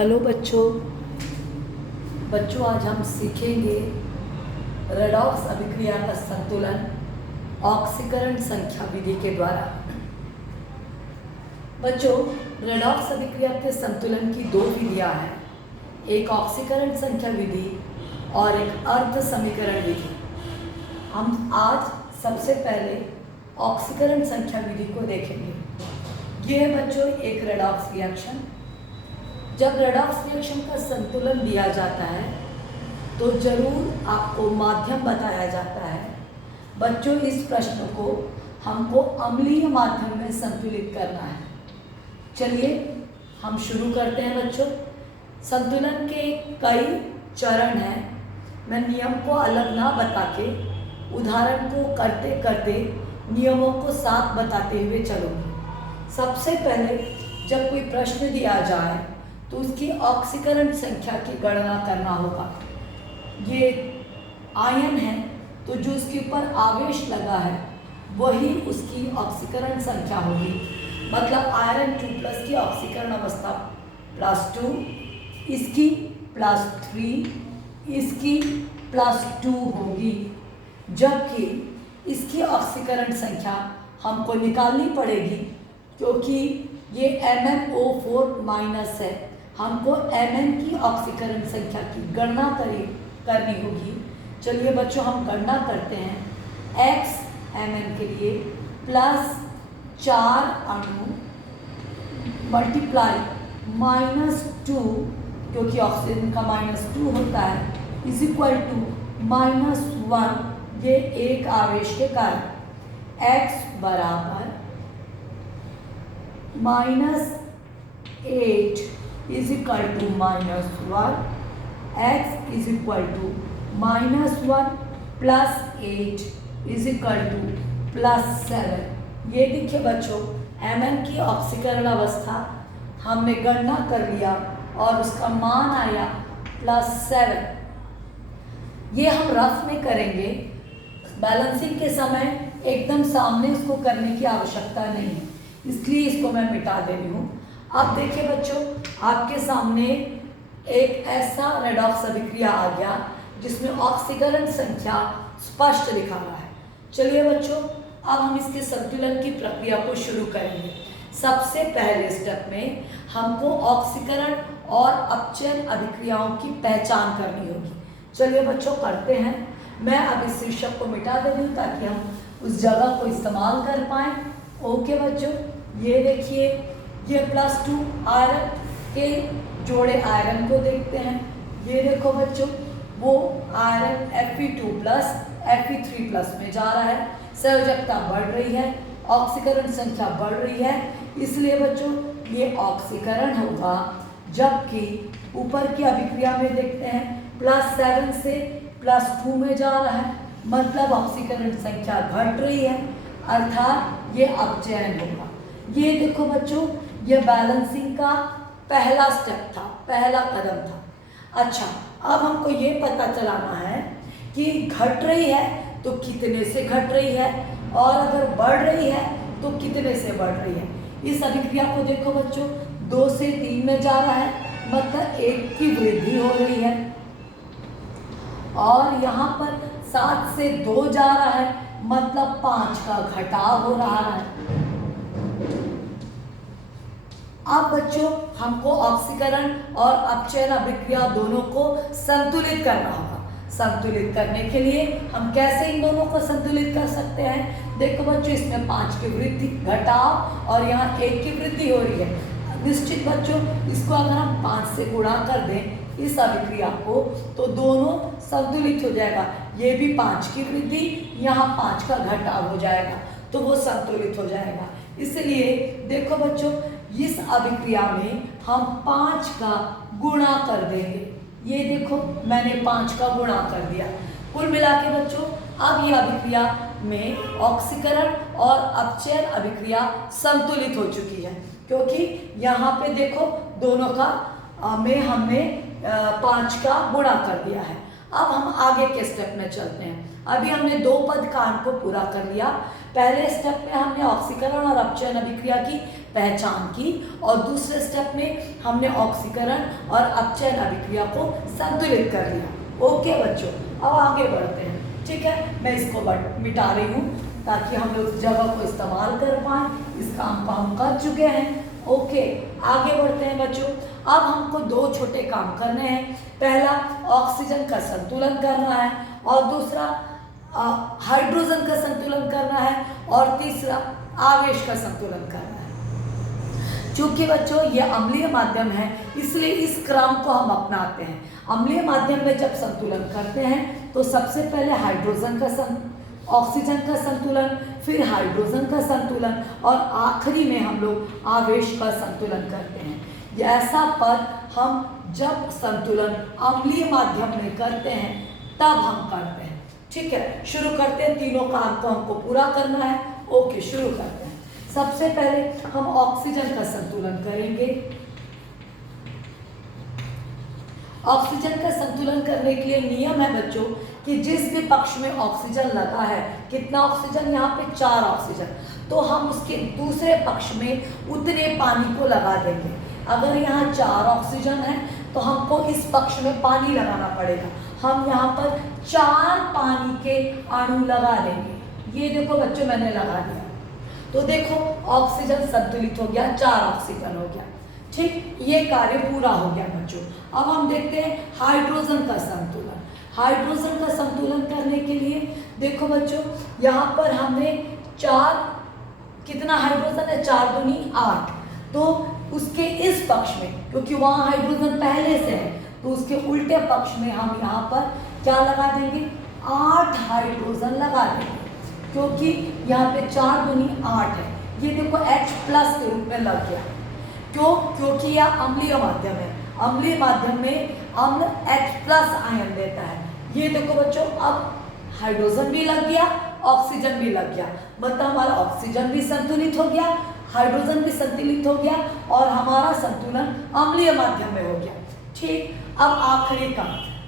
Hello बच्चों आज हम सीखेंगे रेडॉक्स अभिक्रिया का संतुलन ऑक्सीकरण संख्या विधि के द्वारा। बच्चों, रेडॉक्स अभिक्रिया के संतुलन की दो विधियां हैं, एक ऑक्सीकरण संख्या विधि और एक अर्ध समीकरण विधि। हम आज सबसे पहले ऑक्सीकरण संख्या विधि को देखेंगे। ये है बच्चों एक रेडॉक्स रिएक्शन। जब रेडॉक्स रिएक्शन का संतुलन दिया जाता है तो जरूर आपको माध्यम बताया जाता है। बच्चों, इस प्रश्न को हमको अम्लीय माध्यम में संतुलित करना है। चलिए हम शुरू करते हैं बच्चों। संतुलन के कई चरण हैं। मैं नियम को अलग ना बता के उदाहरण को करते करते नियमों को साथ बताते हुए चलूँगी। सबसे पहले जब कोई प्रश्न दिया जाए तो उसकी ऑक्सीकरण संख्या की गणना करना होगा। ये आयन है तो जो उसके ऊपर आवेश लगा है वही उसकी ऑक्सीकरण संख्या होगी। मतलब आयरन 2+ की ऑक्सीकरण अवस्था +2, इसकी +3, इसकी +2 होगी। जबकि इसकी ऑक्सीकरण संख्या हमको निकालनी पड़ेगी क्योंकि ये MnO4- है। हमको Mn की ऑक्सीकरण संख्या की गणना करनी होगी। चलिए बच्चों हम गणना करते हैं। X Mn के लिए +4 अणु मल्टीप्लाई -2, क्योंकि ऑक्सीजन का -2 होता है, इज इक्वल टू -1, ये एक आवेश के कारण X बराबर -8 is equal to -1, x is equal to -1 + 8 is equal to +7। ये देखिए बच्चों, Mn की ऑक्सीकरण अवस्था हमने गणना कर लिया और उसका मान आया +7। ये हम रफ में करेंगे। बैलेंसिंग के समय एकदम सामने इसको करने की आवश्यकता नहीं है, इसलिए इसको मैं मिटा दे रही हूँ। अब देखिए बच्चों, आपके सामने एक ऐसा रेडॉक्स अभिक्रिया आ गया जिसमें ऑक्सीकरण संख्या स्पष्ट लिखा हुआ है। चलिए बच्चों, अब हम इसके संतुलन की प्रक्रिया को शुरू करेंगे। सबसे पहले स्टेप में हमको ऑक्सीकरण और अपचयन अभिक्रियाओं की पहचान करनी होगी। चलिए बच्चों करते हैं। मैं अब इस शीर्षक को मिटा दे रही हूँ ताकि हम उस जगह को इस्तेमाल कर पाएँ। ओके बच्चों, ये देखिए, ये +2 आयरन के जोड़े आयरन को देखते हैं। ये देखो बच्चों, वो आयरन Fe2+ Fe3+ में जा रहा है। संयोजकता बढ़ रही है, ऑक्सीकरण संख्या बढ़ रही है, इसलिए बच्चों ये ऑक्सीकरण होगा। जबकि ऊपर की अभिक्रिया में देखते हैं +7 से +2 में जा रहा है, मतलब ऑक्सीकरण संख्या घट रही है, अर्थात ये अपचयन होगा। ये देखो बच्चों, ये बैलेंसिंग का पहला स्टेप था, पहला कदम था। अच्छा, अब हमको ये पता चलाना है कि घट रही है तो कितने से घट रही है और अगर बढ़ रही है तो कितने से बढ़ रही है। इस अभिक्रिया को देखो बच्चों, 2 से 3 में जा रहा है, मतलब 1 की वृद्धि हो रही है। और यहाँ पर 7 से 2 जा रहा है, मतलब 5 का घटाव हो रहा है। अब बच्चों हमको ऑक्सीकरण और अपचयन अभिक्रिया दोनों को संतुलित करना होगा। संतुलित करने के लिए हम कैसे इन दोनों को संतुलित कर सकते हैं? देखो बच्चों, इसमें 5 की वृद्धि घटाव और यहाँ 1 की वृद्धि हो रही है। निश्चित बच्चों, इसको अगर हम 5 से गुणा कर दें इस अभिक्रिया को तो दोनों संतुलित हो जाएगा। ये भी 5 की वृद्धि, यहाँ 5 का घटाव हो जाएगा, तो वो संतुलित हो जाएगा। इसलिए देखो बच्चों, इस अभिक्रिया में हम 5 का गुणा कर देंगे। ये देखो, मैंने 5 का गुणा कर दिया। कुल मिला के बच्चों, अब ये अभिक्रिया में ऑक्सीकरण और अपचयन अभिक्रिया संतुलित हो चुकी है, क्योंकि यहाँ पे देखो दोनों का में हमने 5 का गुणा कर दिया है। अब हम आगे के स्टेप में चलते हैं। अभी हमने 2 पद कांड को पूरा कर लिया। पहले स्टेप में हमने ऑक्सीकरण और अपचयन अभिक्रिया की पहचान की और दूसरे स्टेप में हमने ऑक्सीकरण और अपचयन अभिक्रिया को संतुलित कर लिया। ओके बच्चों, अब आगे बढ़ते हैं। ठीक है, मैं इसको मिटा रही हूँ ताकि हम लोग इस जगह को इस्तेमाल कर पाएँ। इस काम को हम कर चुके हैं। ओके, आगे बढ़ते हैं बच्चों। अब हमको दो छोटे काम करने हैं। पहला ऑक्सीजन का संतुलन करना है और दूसरा हाइड्रोजन का संतुलन करना है और तीसरा आवेश का संतुलन करना है। चूंकि बच्चों ये अम्लीय माध्यम है, इसलिए इस क्रम को हम अपनाते हैं। अम्लीय माध्यम में जब संतुलन करते हैं तो सबसे पहले ऑक्सीजन का संतुलन, फिर हाइड्रोजन का संतुलन और आखिरी में हम लोग आवेश का संतुलन करते हैं। ऐसा पद हम जब संतुलन अम्लीय माध्यम में करते हैं तब हम करते हैं। ठीक है, शुरू करते हैं। तीनों काम को हमको पूरा करना है। ओके, शुरू करते हैं। सबसे पहले हम ऑक्सीजन का संतुलन करेंगे। ऑक्सीजन का संतुलन करने के लिए नियम है बच्चों कि जिस भी पक्ष में ऑक्सीजन लगा है, कितना ऑक्सीजन, यहाँ पे 4 ऑक्सीजन, तो हम उसके दूसरे पक्ष में उतने पानी को लगा देंगे। अगर यहाँ 4 ऑक्सीजन है तो हमको इस पक्ष में पानी लगाना पड़ेगा। हम यहाँ पर 4 पानी के अणु लगा देंगे। ये देखो बच्चों, मैंने लगा दिया, तो देखो ऑक्सीजन संतुलित हो गया, 4 ऑक्सीजन हो गया। ठीक, ये कार्य पूरा हो गया बच्चों। अब हम देखते हैं हाइड्रोजन का संतुलन। हाइड्रोजन का संतुलन करने के लिए देखो बच्चों, यहाँ पर हमने 4, कितना हाइड्रोजन है, 4 दूनी 8, तो उसके इस पक्ष में, क्योंकि वहाँ हाइड्रोजन पहले से है, तो उसके उल्टे पक्ष में हम यहाँ पर क्या लगा देंगे, 8 हाइड्रोजन लगा देंगे, क्योंकि यहाँ पे 4 दूनी 8 है। ये देखो H+ के रूप में लग गया। क्यों? क्योंकि यह अम्लीय माध्यम है। अम्लीय माध्यम में अम्ल H+ आयन देता है। ये देखो बच्चों, अब हाइड्रोजन भी लग गया, ऑक्सीजन भी लग गया, मतलब हमारा ऑक्सीजन भी संतुलित हो गया, हाइड्रोजन भी संतुलित हो गया और हमारा संतुलन अम्लीय माध्यम में हो गया। ठीक, अब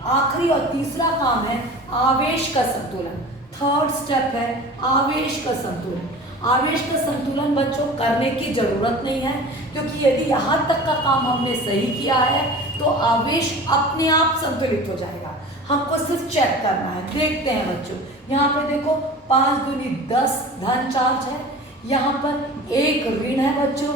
आखिरी और तीसरा काम है आवेश का संतुलन। थर्ड स्टेप है आवेश का संतुलन। आवेश का संतुलन बच्चों करने की जरूरत नहीं है, क्योंकि यदि यहाँ तक का काम हमने सही किया है तो आवेश अपने आप संतुलित हो जाएगा। हमको सिर्फ चेक करना है। देखते हैं बच्चों, यहाँ पे देखो 5 दूनी 10 धन चार्ज है, यहाँ पर 1 ऋण है बच्चों।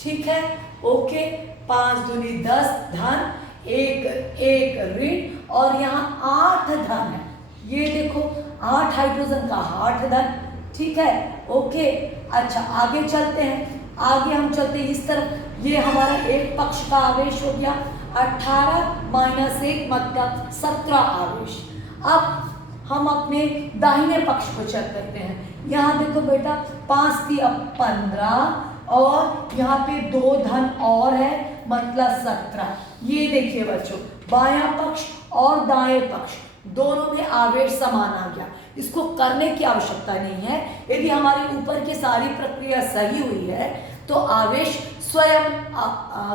ठीक है, ओके, 5 दूनी 10 धन, 1 ऋण और यहाँ 8 धन है। ये देखो 8 हाइड्रोजन का 8 धन। ठीक है, ओके। अच्छा, आगे चलते हैं। आगे हम चलते हैं इस तरफ। ये हमारा एक पक्ष का आवेश हो गया 18 - 1 मतलब 17 आवेश। अब हम अपने दाहिने पक्ष को चेक करते हैं। यहाँ देखो बेटा 5 × 3 = 15 और यहाँ पे 2 धन और है मतलब 17। ये देखिए बच्चों, बायां पक्ष और दाएं पक्ष दोनों में आवेश समान आ गया। इसको करने की आवश्यकता नहीं है। यदि हमारी ऊपर की सारी प्रक्रिया सही हुई है तो आवेश स्वयं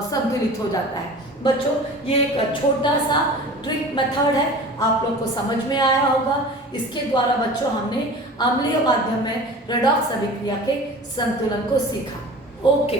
संतुलित हो जाता है। बच्चों, ये एक छोटा सा ट्रिक मेथड है, आप लोग को समझ में आया होगा। इसके द्वारा बच्चों हमने अम्लीय माध्यम में रेडॉक्स अभिक्रिया के संतुलन को सीखा। ओके।